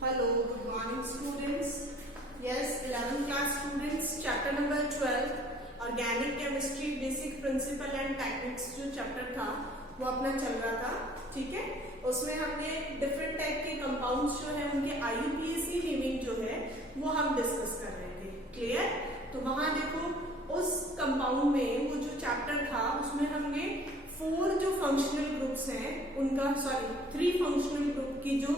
Hello, good morning students. Yes, 11th class students, chapter number 12, organic chemistry basic principle and techniques जो chapter था वो अपना चल रहा था, ठीक है। उसमें हमने डिफरेंट टाइप के कंपाउंड्स जो है उनके IUPAC नेमिंग जो है वो हम डिस्कस कर रहे थे, क्लियर। तो वहां देखो उस कंपाउंड में वो जो चैप्टर था उसमें हमने 4 जो फंक्शनल ग्रुप्स हैं उनका 3 फंक्शनल ग्रुप की जो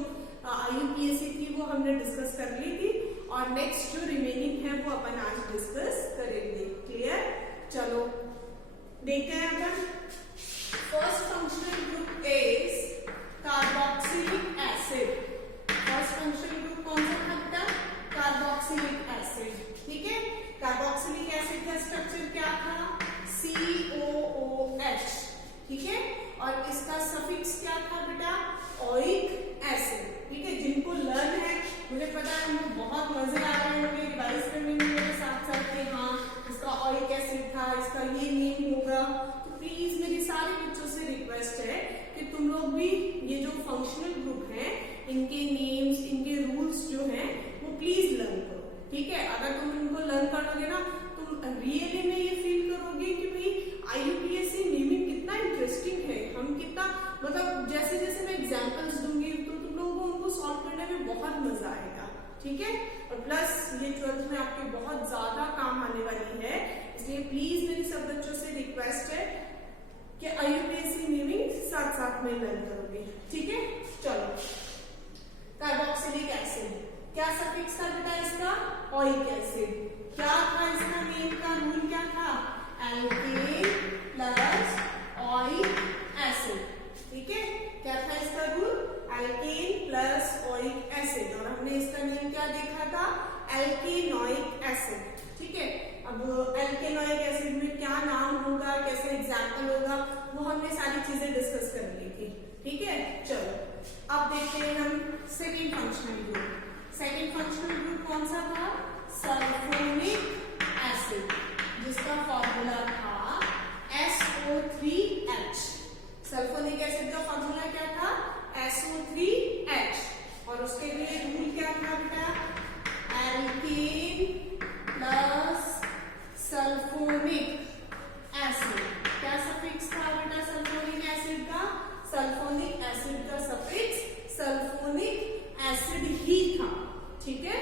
IUPAC थी वो हमने डिस्कस कर ली थी और नेक्स्ट जो रिमेनिंग है वो अपन आज डिस्कस करेंगे, क्लियर। चलो देखते हैं अपन। First functional group is carboxylic acid. First functional group कौन सा था बेटा? कार्बोक्सिलिक एसिड, ठीक है। कार्बोक्सिलिक एसिड का स्ट्रक्चर क्या था? COOH, ठीक है। और इसका सफिक्स क्या था बेटा? ओइक एसिड, ठीक है। जिनको लर्न है मुझे पता है उनको बहुत मजे आ रहे होंगे रिवाइज करने में मेरे साथ साथ कि हाँ इसका ओइक एसिड था, इसका ये नेम होगा। तो प्लीज मेरी सारे बच्चों से रिक्वेस्ट है कि तुम लोग भी ये जो फंक्शनल ग्रुप है इनके नेम्स, इनके रूल्स जो हैं वो प्लीज लर्न करो, ठीक है। अगर तुम इनको लर्न करोगे ना तुम रियली में ये फील करोगे कि भाई IUPAC नेमिंग कितना इंटरेस्टिंग है, हम कितना मतलब जैसे जैसे मैं एग्जांपल्स दूंगी तो तुम लोगों को उनको सॉल्व करने में बहुत मजा आएगा, ठीक है। और प्लस ये 12th में आपके बहुत ज्यादा काम आने वाली है, इसलिए प्लीज मेरी सब बच्चों से रिक्वेस्ट है कि IUPAC नेमिंग साथ साथ में लर्न करोगे, ठीक है। चलो कार्बोक्सिलिक एसिड, क्या सफिक्स था बेटा इसका? Oic acid. क्या था इसका नेम का रूल क्या था? एल्केन प्लस ओइक एसिड, ठीक है। क्या था इसका rule? Alkane plus oic acid. और हमने इसका नेम क्या देखा था? एल्केनोइक एसिड, ठीक है। अब एल्केनोइक एसिड में क्या नाम होगा, कैसे एग्जाम्पल होगा, वो हमने सारी चीजें डिस्कस कर ली थी, ठीक है। चलो अब देखते हैं हम second functional group. Second functional group कौन सा था? सल्फोनिक एसिड, जिसका फॉर्मूला था SO3H। सल्फोनिक एसिड का फॉर्मूला क्या था? SO3H। और उसके लिए रूल क्या था बेटा? Alkane plus sulphonic acid. क्या सफिक्स था बेटा सल्फोनिक एसिड का? सल्फोनिक एसिड का सफिक्स सल्फोनिक एसिड ही था, ठीक है।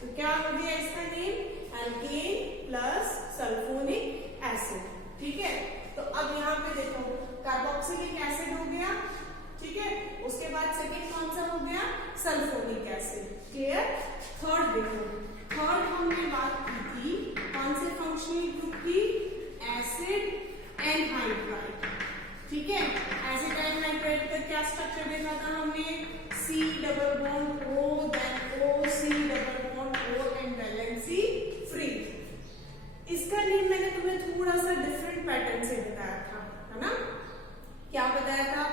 तो क्या हो गया इसका name? Alkane plus sulphonic acid, ठीक है। तो अब यहाँ पे देखो कार्बोक्सिलिक एसिड हो गया, ठीक है। उसके बाद सेकेंड कौन सा हो गया? Sulphonic acid, clear. थर्ड देखो, थर्ड हमने बात की थी कौन से फंक्शनल ग्रुप की? एसिड एनहाइड्राइड, ठीक है। एसिड एनहाइड्राइड का क्या स्ट्रक्चर देखा था हमने? C double bond O then O C double bond O and valency free. इसका नेम मैंने तुम्हें थोड़ा सा डिफरेंट पैटर्न से बताया था, है ना। क्या बताया था?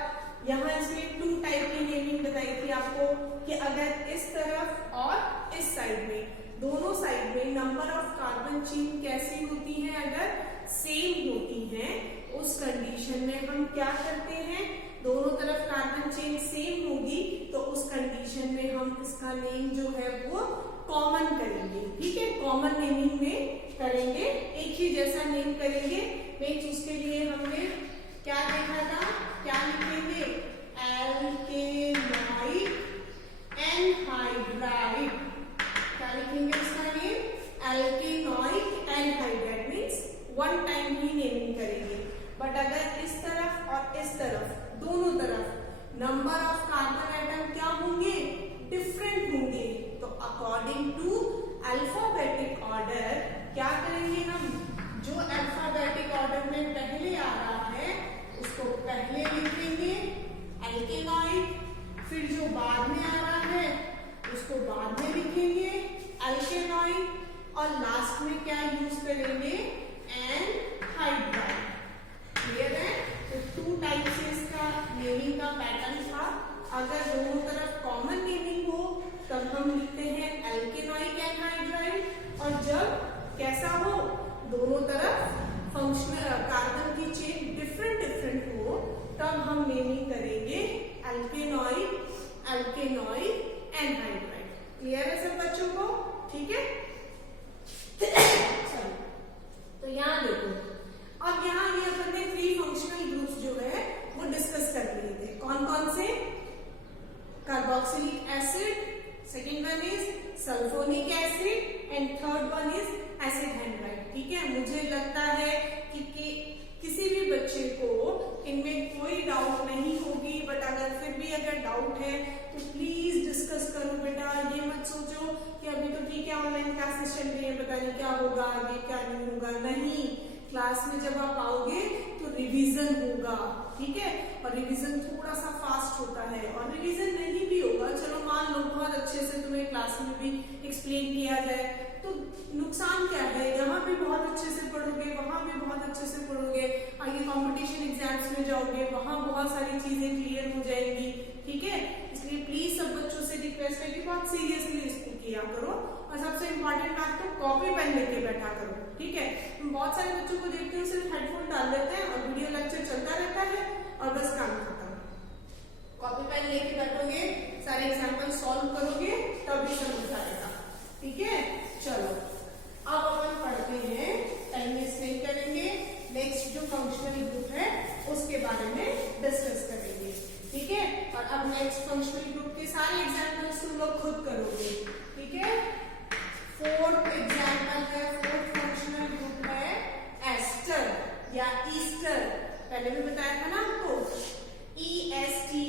यहाँ इसमें 2 टाइप की नेमिंग बताई थी आपको कि अगर इस तरफ और इस साइड में, दोनों साइड में नंबर ऑफ कार्बन चेन कैसी होती है? अगर सेम होती है उस कंडीशन में हम क्या करते हैं? दोनों तरफ कार्बन चेन सेम होगी तो उस कंडीशन में हम इसका नेम जो है वो कॉमन करेंगे, ठीक है। कॉमन नेमिंग में करेंगे, एक ही जैसा नेम करेंगे। मीन्स उसके लिए हमने क्या देखा था? क्या लिखेंगे? Alkanoic anhydride. क्या लिखेंगे इसका name? Alkanoic anhydride. Means one time ही नेमिंग करेंगे। बट अगर इस तरफ और इस तरफ दोनों तरफ नंबर ऑफ कार्बन एटम क्या होंगे? डिफरेंट होंगे। तो अकॉर्डिंग टू अल्फाबेटिक ऑर्डर क्या करेंगे हम? जो अल्फाबेटिक ऑर्डर में पहले आ रहा है उसको पहले लिखेंगे एल्केनोइक, फिर जो बाद में आ रहा है उसको बाद में लिखेंगे एल्केनोइक, और लास्ट में क्या यूज करेंगे? एनहाइड्राइड, क्लियर है। तो 2 टाइप से इसका नेमिंग का पैटर्न था। अगर दोनों तरफ कॉमन नेमिंग हो तब हम लिखते हैं एल्केनोइक एनहाइड्राइड, और जब कैसा हो? दोनों तरफ फंक्शनल कार्बन की चेन डिफरेंट डिफरेंट हो तब हम नेमिंग करेंगे एल्केनोइक anhydride, carboxylic acid, second one is sulfonic acid and third one is acid anhydride. ठीक है, मुझे लगता है कि किसी भी बच्चे को इनमें कोई डाउट नहीं होगी, बट अगर फिर भी अगर डाउट है तो प्लीज डिस्कस करो बेटा। ये मत सोचो कि अभी तो ठीक है ऑनलाइन क्लासेस चल रही है, पता नहीं क्या होगा आगे क्या नहीं होगा। नहीं, क्लास में जब आप आओगे तो रिवीजन होगा, ठीक है, और रिवीजन थोड़ा सा फास्ट होता है। और रिवीजन नहीं भी होगा, चलो मान लो बहुत अच्छे से तुम्हें क्लास में भी एक्सप्लेन किया जाए, तो नुकसान क्या है, यहाँ भी बहुत अच्छे से पढ़ोगे, वहां भी बहुत अच्छे से पढ़ोगे, आगे कंपटीशन एग्जाम्स में जाओगे, वहां बहुत सारी चीजें क्लियर हो जाएंगी, ठीक है। इसलिए प्लीज सब बच्चों से रिक्वेस्ट है कि बहुत सीरियसली इसको किया करो, और सबसे इम्पोर्टेंट बात तो कॉपी पेन लेके बैठा करो, ठीक है। बहुत सारे बच्चों को देखते हो सिर्फ हेडफोन डाल देते हैं और वीडियो लेक्चर चलता रहता है और बस काम खत्म। कॉपी पेन लेके बैठोगे, सारे एग्जाम्पल सॉल्व करोगे, तभी समझ आएगा, ठीक है। चलो अब अपन पढ़ते हैं, टाइम वेस्ट नहीं करेंगे, नेक्स्ट जो फंक्शनल ग्रुप है उसके बारे में डिस्कस करेंगे, ठीक है। और अब नेक्स्ट फंक्शनल ग्रुप के सारे एग्जाम्पल्स तुम लोग खुद करोगे, ठीक है। फोर्थ एग्जाम्पल है, फोर्थ फंक्शनल ग्रुप है एस्टर या ईस्टर। पहले भी बताया था ना आपको, ESTER,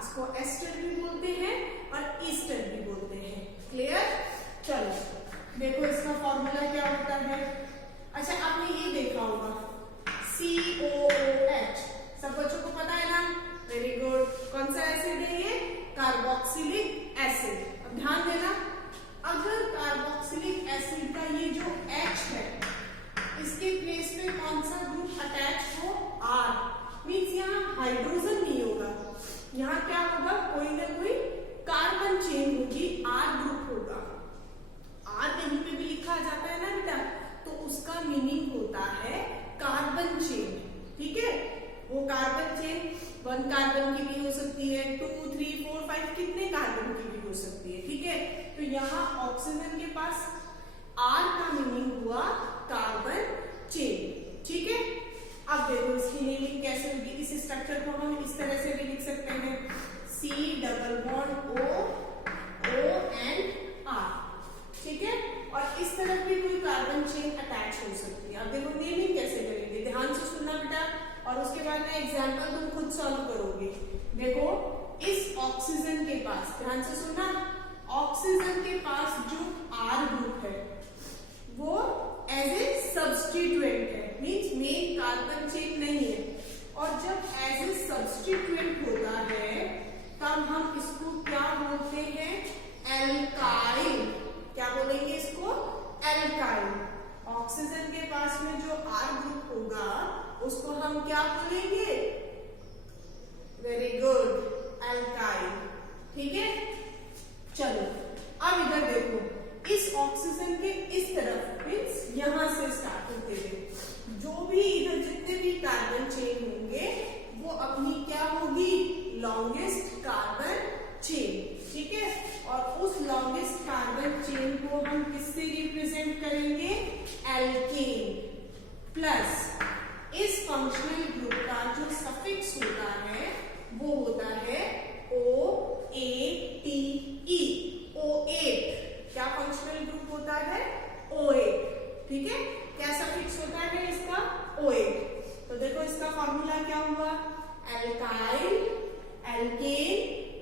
इसको एस्टर भी बोलते हैं और ईस्टर भी बोलते हैं, क्लियर। चलो देखो इसका फॉर्मूला क्या होता है। अच्छा आपने ये देखा होगा COOH, सब बच्चों को पता है ना, वेरी गुड। कौन सा एसिड है ये, कार्बोक्सिलिक एसिड। अब ध्यान देना, अगर कार्बोक्सिलिक एसिड का ये जो H है, इसके प्लेस पे कौन सा ग्रुप अटैच हो, R, मीन्स यहाँ हाइड्रोजन नहीं होगा, यहाँ क्या होगा, कोई ना कोई कार्बन चेन होगी, R ग्रुप होगा। R कहीं पे भी लिखा जाता है ना बेटा, तो उसका मीनिंग होता है कार्बन चेन, ठीक है। वो कार्बन चेन 1 कार्बन की भी हो सकती है, 2, 3, 4, 5 कितने कार्बन की भी हो सकती है, ठीक है। तो यहाँ ऑक्सीजन के पास R का मीनिंग हुआ कार्बन चेन, ठीक है। अब देखो इसकी नेमिंग कैसे होगी, इस स्ट्रक्चर को हम इस तरह से भी लिख सकते हैं, COONR, ठीक है। और इस तरफ भी कोई कार्बन चेन अटैच हो सकती है। अब देखो नेमिंग कैसे करेंगे, ध्यान से सुनना बेटा, और उसके बाद में एग्जाम्पल तुम खुद सॉल्व करोगे। देखो इस ऑक्सीजन के पास, ध्यान से सुनना, ऑक्सीजन के पास जो R ग्रुप है वो एज ए सब्स्टिट्यूएंट है, मीन्स मेन कार्बन चेन नहीं है। और जब एज ए सब्स्टिट्यूएंट होता है तब हम इसको क्या बोलते हैं, एल्काइल। क्या बोलेंगे इसको, एल्काइल। ऑक्सीजन के पास में जो R ग्रुप होगा उसको हम क्या बोलेंगे, वेरी गुड, एल्काइल, ठीक है। चलो अब इधर देखो, इस ऑक्सीजन के इस तरफ मीन्स यहां से स्टार्ट होते हुए जो भी इधर जितने भी कार्बन चेन होंगे वो अपनी क्या होगी, लॉन्गेस्ट कार्बन चेन, ठीक है। और उस लॉन्गेस्ट कार्बन चेन को हम किससे रिप्रेजेंट करेंगे, एल्केन। प्लस इस फंक्शनल ग्रुप का जो सफिक्स होता है वो होता है OATE, O8। क्या फंक्शनल ग्रुप होता है, O8, ठीक है। क्या सफिक्स होता है इसका, O8। तो देखो इसका फॉर्मूला क्या हुआ, एल्काइल एल्केन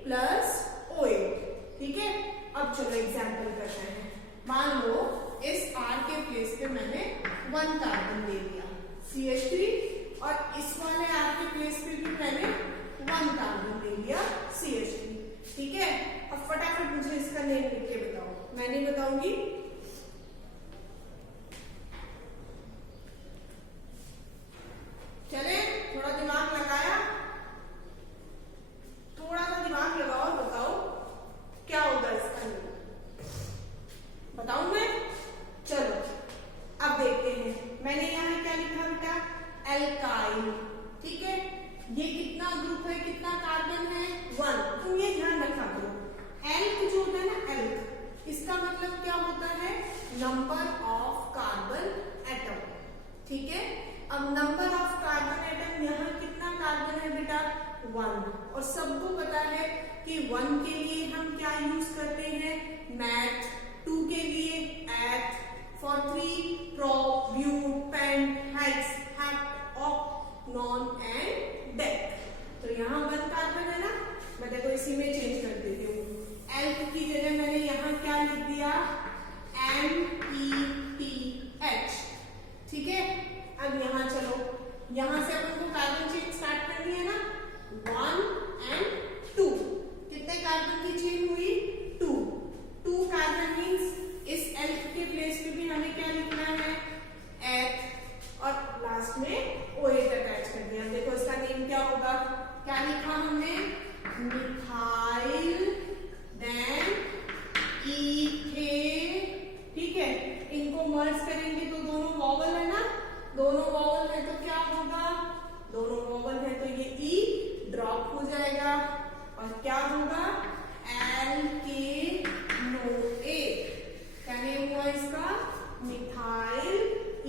प्लस O8, ठीक है। अब चलो एग्जाम्पल करते हैं। मान लो इस R के प्लेस पे मैंने 1 कार्बन ले लिया CH3, और इस वाले R के प्लेस पे भी मैंने 1 कार्बन ले लिया CH3, ठीक है। अब फटाफट मुझे इसका नेम लिख के बताओ, मैं नहीं बताऊंगी। चले, थोड़ा दिमाग लगाया, थोड़ा सा दिमाग लगाओ, बताओ क्या होगा इसका नेम, बताऊं मैं। चलो अब देखते हैं, मैंने यहाँ क्या लिखा बेटा, एल्काइल, ठीक है। ये कितना ग्रुप है, कितना कार्बन है, 1। तुम ये ध्यान रखा करो, एल्क जो होता है ना, एल्क, इसका मतलब क्या होता है, नंबर ऑफ कार्बन एटम, ठीक है। अब नंबर ऑफ कार्बन एटम यहाँ कितना कार्बन है बेटा, 1। और सबको पता है कि 1 के यूज करते हैं? मैथ, 2 के लिए eth, for 3 prop, but, pent, hex, hept, oct, non and dec. तो यहाँ 1 कार्बन है ना, मैं देखो इसी में चेंज कर देती हूँ। एल्क की जगह मैंने यहाँ क्या लिख दिया? NETH, ठीक है। अब यहाँ चलो, यहाँ से अपन को कार्बन चेन स्टार्ट करनी है ना, 1 and 2। कितने कार्बन की चेन हुई? 2 कार्बन मीन्स इस एल्क के प्लेस पे भी हमें क्या लिखना है? एथ, और लास्ट में OH अटैच कर दिया। देखो इसका नेम क्या होगा? क्या लिखा हमने? मिथाइल, देन ईथेन, ठीक है। इनको मर्ज करेंगे तो दोनों वॉवल है ना, दोनों वॉवल है तो क्या होगा? दोनों वॉवल है तो ये ई ड्रॉप हो जाएगा और क्या होगा? एल्केनोएट। क्या नेम हुआ इसका? Methyl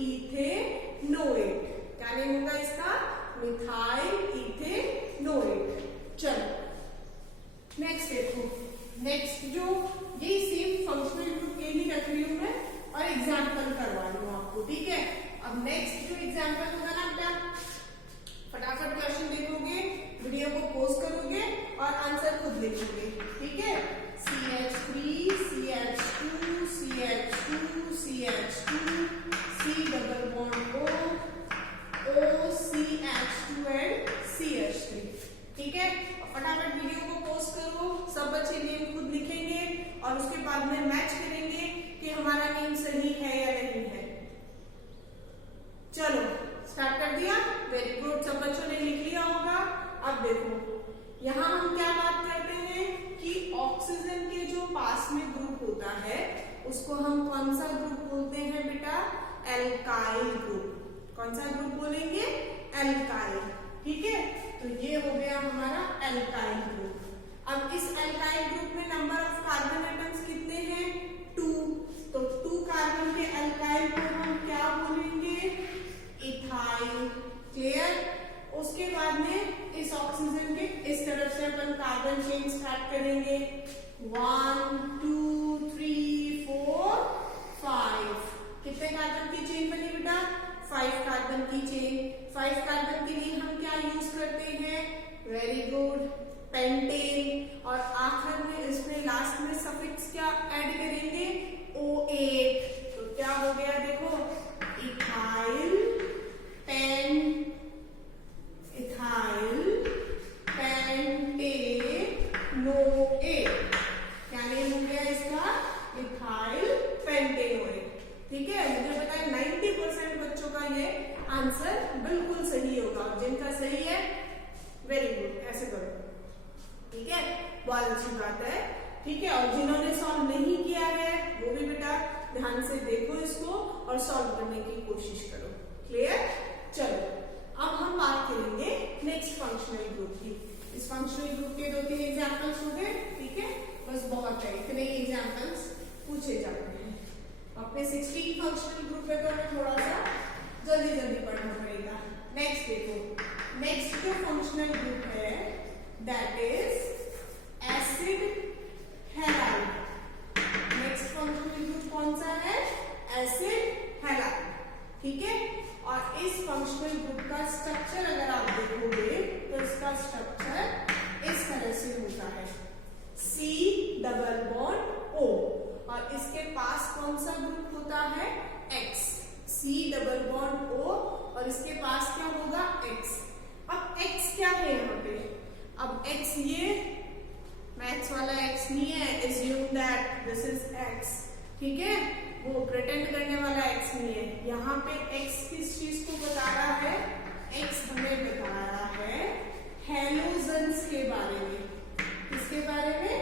ethanoate. क्या नेम होगा इसका? Methyl ethanoate. चलो नेक्स्ट देखो, नेक्स्ट जो ये सेम फंक्शनल ग्रुप के ही रख रही हूं मैं और एग्जाम्पल करवा रही हूँ आपको, ठीक है। अब नेक्स्ट जो एग्जाम्पल होगा ना बेटा, फटाफट क्वेश्चन देखोगे, वीडियो को पॉज करोगे और आंसर खुद लिखोगे, ठीक है। CH3 CH2 CH2 CH2 C double bond O CH2 and CH3, ठीक है। फटाफट वीडियो को पॉज करो, सब बच्चे नेम खुद लिखेंगे और उसके बाद में मैच करेंगे कि हमारा नेम सही है या नहीं है। चलो स्टार्ट कर दिया, वेरी गुड, सब बच्चों ने लिख लिया होगा। अब देखो यहाँ हम क्या बात करते हैं कि ऑक्सीजन के जो पास में ग्रुप होता है उसको हम कौन सा ग्रुप बोलते हैं बेटा? Alkyl group. कौन सा ग्रुप बोलेंगे? एल्काइल, ठीक है। तो ये हो गया हमारा एल्काइल ग्रुप। अब इस एल्काइल ग्रुप में नंबर ऑफ कार्बन एटम्स कितने हैं? 2। तो 2 कार्बन के एल्काइल को हम क्या बोलेंगे? इथाइल। क्लियर? उसके बाद में इस ऑक्सीजन के इस तरफ से अपन कार्बन चेन स्टार्ट करेंगे। 1 2 3 4 5। कितने कार्बन की चेन बनी बेटा? 5 कार्बन की चेन। 5 कार्बन के लिए हम क्या यूज करते हैं? Very good, pentane. और आखिर में इसमें लास्ट में सफिक्स क्या ऐड करेंगे? OH। तो क्या हो गया देखो? इथाइल पेंटेनोएट। क्या नेम हो गया इसका? इथाइल पेंटेनोएट, ठीक है। मुझे पता है 90% बच्चों का ये आंसर बिल्कुल सही होगा, जिनका सही है वेरी गुड, ऐसे करो, ठीक है, बहुत अच्छी बात है, ठीक है। और जिन्होंने सॉल्व नहीं किया है वो भी बेटा ध्यान से देखो इसको और सॉल्व करने की कोशिश करो। क्लियर? चलो अब हम बात करेंगे नेक्स्ट फंक्शनल ग्रुप की। इस फंक्शनल ग्रुप के 2-3 एग्जाम्पल्स हो गए, ठीक है, बस बहुत है, इतने एग्जाम्पल्स पूछे जाते हैं। अपने 16 फंक्शनल ग्रुप है तो हमें थोड़ा सा जल्दी पढ़ना पड़ेगा। नेक्स्ट देखो, नेक्स्ट जो फंक्शनल ग्रुप है that is acid halide. Next functional group कौन सा है? एसिड हैलाइड, ठीक है। और इस फंक्शनल ग्रुप का स्ट्रक्चर अगर आप देखोगे तो इसका स्ट्रक्चर इस तरह से होता है, C डबल बॉन्ड O, और इसके पास कौन सा ग्रुप होता है? X। C double bond O और इसके पास क्या होगा? X। अब X क्या है यहाँ पे? अब X ये मैथ्स वाला X नहीं है, assume that this is X, ठीक है, वो प्रिटेंड करने वाला X नहीं है। यहाँ पे X किस चीज को बता रहा है? X हमें बता रहा है हैलोजेंस के बारे में। किसके बारे में?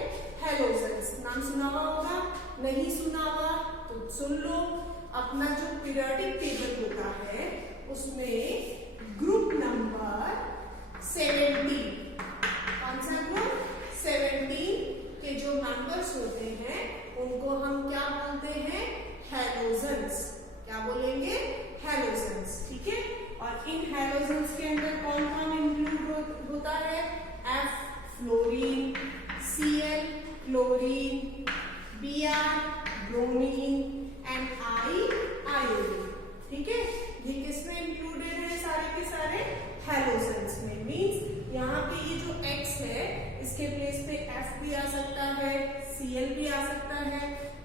हैलोजेंस। नाम सुना हुआ होगा, नहीं सुना हुआ तो सुन लो। अपना जो पीरियोडिक टेबल होता है उसमें ग्रुप नंबर 17, कौन सा ग्रुप? 17 के जो मेंबर्स होते हैं उनको हम क्या बोलते हैं? हैलोजेंस। क्या बोलेंगे? हैलोजेंस, ठीक है। और इन हैलोजेंस के अंदर कौन कौन इंक्लूड होता है? F फ्लोरीन, Cl क्लोरीन, सकता है,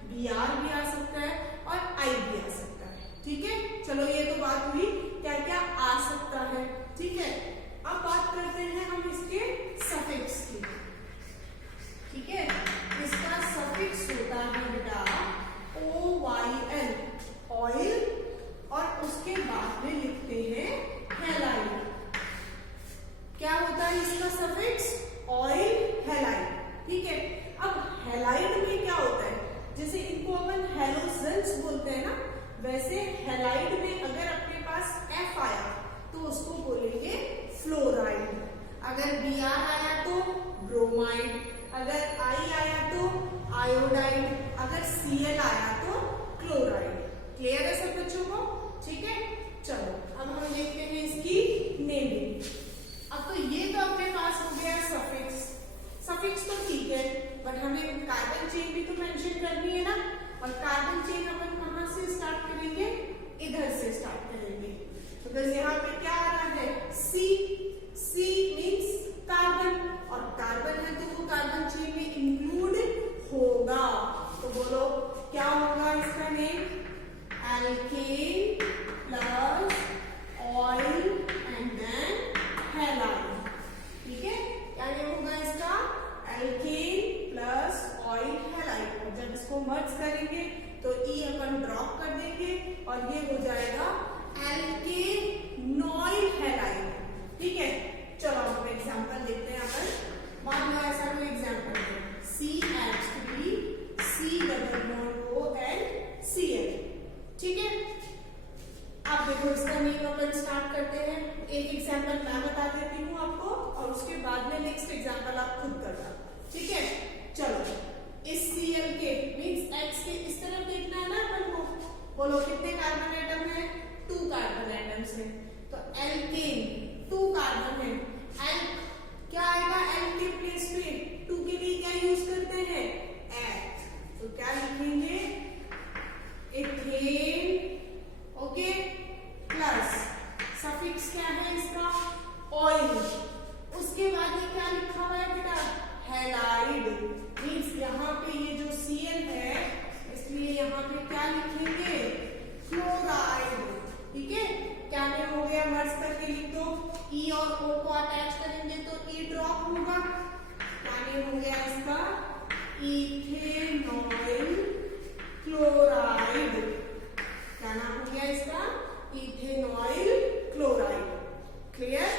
Br भी आ सकता है और I भी आ सकता है। ठीक है, चलो ये तो बात हुई क्या क्या आ सकता है। ठीक है, अब बात करते हैं हम इसके सफिक्स की। ठीक है, इसका सफिक्स होता है बेटा OYL, ऑयल, और उसके बाद में लिखते हैं हैलाइड। क्या होता है इसका सफिक्स? Oil, halide. ठीक है, अब हैलाइड में क्या होता है? जैसे इनको अपन हैलोजेंस बोलते हैं ना, वैसे हैलाइड में अगर अपने पास F आया तो उसको बोलेंगे फ्लोराइड, अगर Br आया तो ब्रोमाइड, अगर I आया तो आयोडाइड, अगर Cl आया तो क्लोराइड। क्लियर है सब बच्चों को? ठीक है, चलो अब हम देखते हैं इसकी नेमिंग। अब तो ये तो अपने पास हो गया सफिक्स। सफिक्स तो ठीक है, बट हमें कार्बन चेन भी तो मेंशन करनी है ना, और कार्बन चेन अपन कहाँ से स्टार्ट करेंगे? इधर से स्टार्ट करेंगे। तो बस यहाँ पे क्या आ रहा है? C, C मीन्स कार्बन, और कार्बन है तो वो कार्बन चेन में इंक्लूड होगा। तो बोलो क्या होगा इसका name? Alkane plus oyl and then halide. ठीक है, क्या ये होगा इसका? Alkane plus oyl halide. और जब इसको मर्ज करेंगे तो E अपन ड्रॉप कर देंगे और ये हो जाएगा एल्केनॉइल हैलाइड। ठीक है, चलो अब एग्जांपल देखते हैं अपन। बाद में ऐसा कोई एग्जांपल है CH3 C double bond ONCl। ठीक है, अब देखो इसका नेम अपन स्टार्ट करते हैं। एक एग्जांपल मैं बता देती हूँ आपको और उसके बाद में नेक्स्ट एग्जांपल आप खुद करना। ठीक है, चलो इस Cl के मींस X के इस तरफ देखना है ना अपन को। बोलो कितने कार्बन एटम है? 2 कार्बन एटम्स है। तो एल्केन 2 कार्बन है। एल क्या आएगा? एल के प्लेस पे 2 के लिए क्या यूज करते हैं? एथ। तो क्या लिखेंगे? एथेन। ओके, प्लस सफिक्स क्या है इसका? ऑयल। उसके बाद ये क्या लिखा हुआ है बेटा? हैलाइड। मीन्स यहाँ पे ये जो Cl है इसलिए यहाँ पे क्या लिखेंगे? फ्लोराइड। ठीक है, क्या नेम हो गया? मर्ज करके लिख दो। E और O को अटैच करेंगे तो E ड्रॉप होगा। क्या नेम हो गया इसका? Ethanoyl chloride. क्या नाम हो गया इसका? Ethanoyl chloride. क्लियर?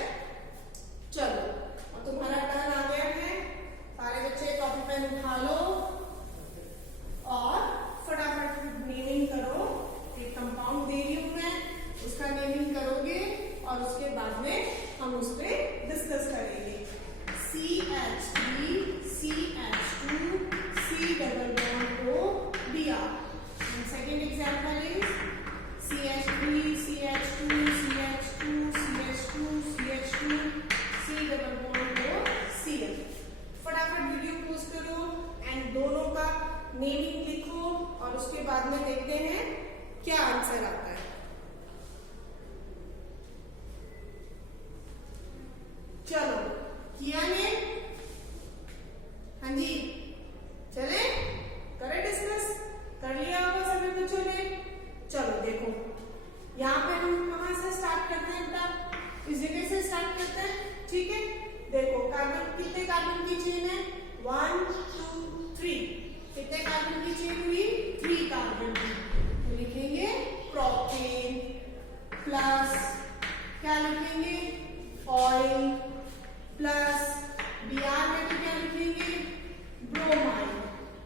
चलो और तुम्हारा टर्न आ गया है। सारे बच्चे कॉपी पेन उठा लो और फटाफट नेमिंग करो। एक कंपाउंड दे रही हूं मैं, उसका नेमिंग करोगे और उसके बाद में हम उस पर डिस्कस करेंगे। CH3 CH2 C double bond O Br। Second example is CH3 CH2 CH2 CH2 CH2 C double bond O Cl। फटाफट वीडियो पोस्ट करो एंड दोनों का नेमिंग लिखो और उसके बाद में देखते हैं क्या आंसर आता है। चलो किया ने? हाँ जी, चले करें डिस्कस? कर लिया होगा सभी बच्चों ने। चलो देखो यहाँ पे हम कहाँ से स्टार्ट करते हैं बेटा? इस जगह से स्टार्ट करते हैं। ठीक है, देखो कार्बन कितने कार्बन की चेन है? 1 2 3। कितने कार्बन की चेन हुई? 3 कार्बन की। तो लिखेंगे प्रोपेन प्लस क्या लिखेंगे? ऑयल प्लस Br में तो क्या लिखेंगे? ब्रोमाइड।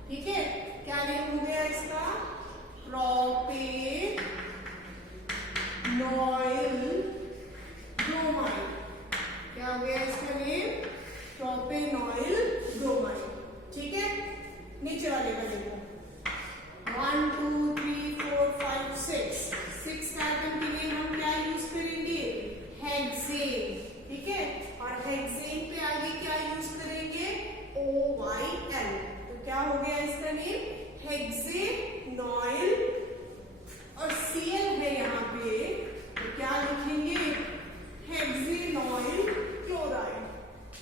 ठीक है, क्या नेम हो गया इसका? प्रोपेनॉइल ब्रोमाइड। क्या हो गया इसका नेम? प्रोपेनॉइल ब्रोमाइड। ठीक है, नीचे वाले का देखो 1 2 3 4 5 6 कार्बन के लिए हम क्या यूज करेंगे? हेक्सेन। ठीक है, और हेक्सेन पे आगे क्या यूज करेंगे? OYL। तो क्या हो गया इसका नेम? हेक्सेनॉइल। और Cl है यहाँ पे तो क्या लिखेंगे? हेक्सेनॉइल क्लोराइड।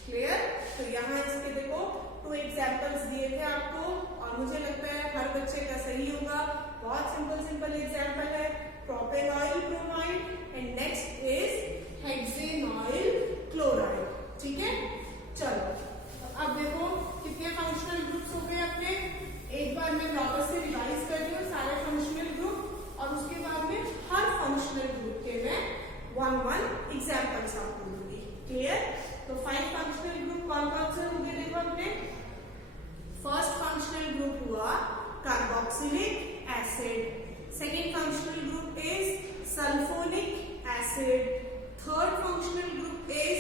क्लियर? तो यहाँ इसके देखो 2 एग्जांपल्स दिए थे आपको और मुझे लगता है हर बच्चे का सही होगा। बहुत सिंपल एग्जाम्पल है, propanoyl bromide and next is hexanoyl chloride. ठीक है, चलो अब देखो कितने फंक्शनल ग्रुप्स हो गए अपने। एक बार मैं वापस से रिवाइज कर रही हूँ सारे फंक्शनल ग्रुप, और उसके बाद में हर फंक्शनल ग्रुप के मैं वन एग्जाम्पल्स आपको दूंगी। क्लियर? तो 5 फंक्शनल ग्रुप कौन कौन से होंगे देखो अपने। फर्स्ट फंक्शनल ग्रुप हुआ carboxylic acid, second functional group is sulphonic acid, third functional group is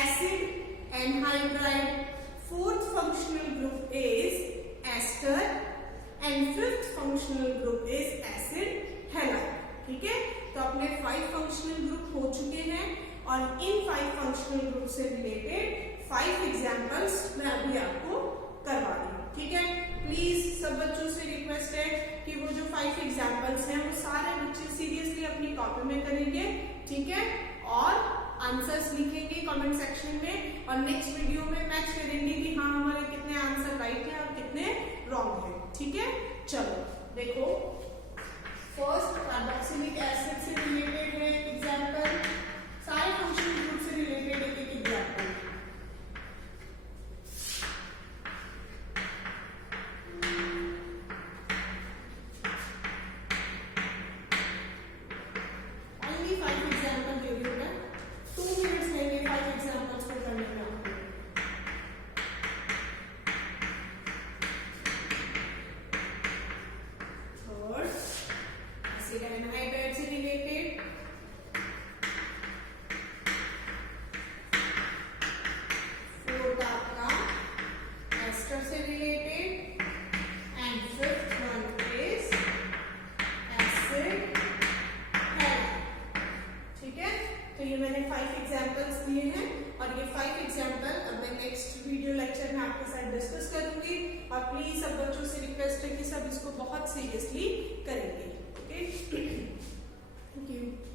acid anhydride, fourth functional group is ester and fifth functional group is acid halide। ठीक है, तो अपने 5 functional group हो चुके हैं और इन 5 functional group से रिलेटेड 5 एग्जाम्पल्स मैं अभी आपको करवा रही हूँ। ठीक है, प्लीज सब बच्चों से रिक्वेस्ट है कि वो जो 5 एग्जाम्पल्स हैं वो सारे बच्चे सीरियसली अपनी कॉपी में करेंगे। ठीक है, और आंसर्स लिखेंगे कमेंट सेक्शन में, और नेक्स्ट वीडियो में मैच करेंगे कि हाँ हमारे कितने आंसर राइट है और कितने रॉन्ग है। ठीक है, चलो देखो फर्स्ट कार्बोक्सिलिक एसिड से रिलेटेड है एग्जांपल, सारे फंक्शनल ग्रुप से रिलेटेड एक एग्जांपल। ओनली 5 एग्जांपल दे रही हूँ मैं, 2 मिनट्स लेंगे 5 एग्जांपल्स को करने में। थर्ड एसिड एनहाइड्राइड से रिलेटेड, फोर्थ आपका एस्टर से related, and fifth one is acid halide. ठीक है, तो ये मैंने 5 एग्जाम्पल्स दिए हैं और ये 5 एग्जाम्पल अब मैं नेक्स्ट वीडियो लेक्चर में आपके साथ डिस्कस करूंगी। और प्लीज सब बच्चों से रिक्वेस्ट है कि सब इसको बहुत सीरियसली करेंगे। Okay, thank you.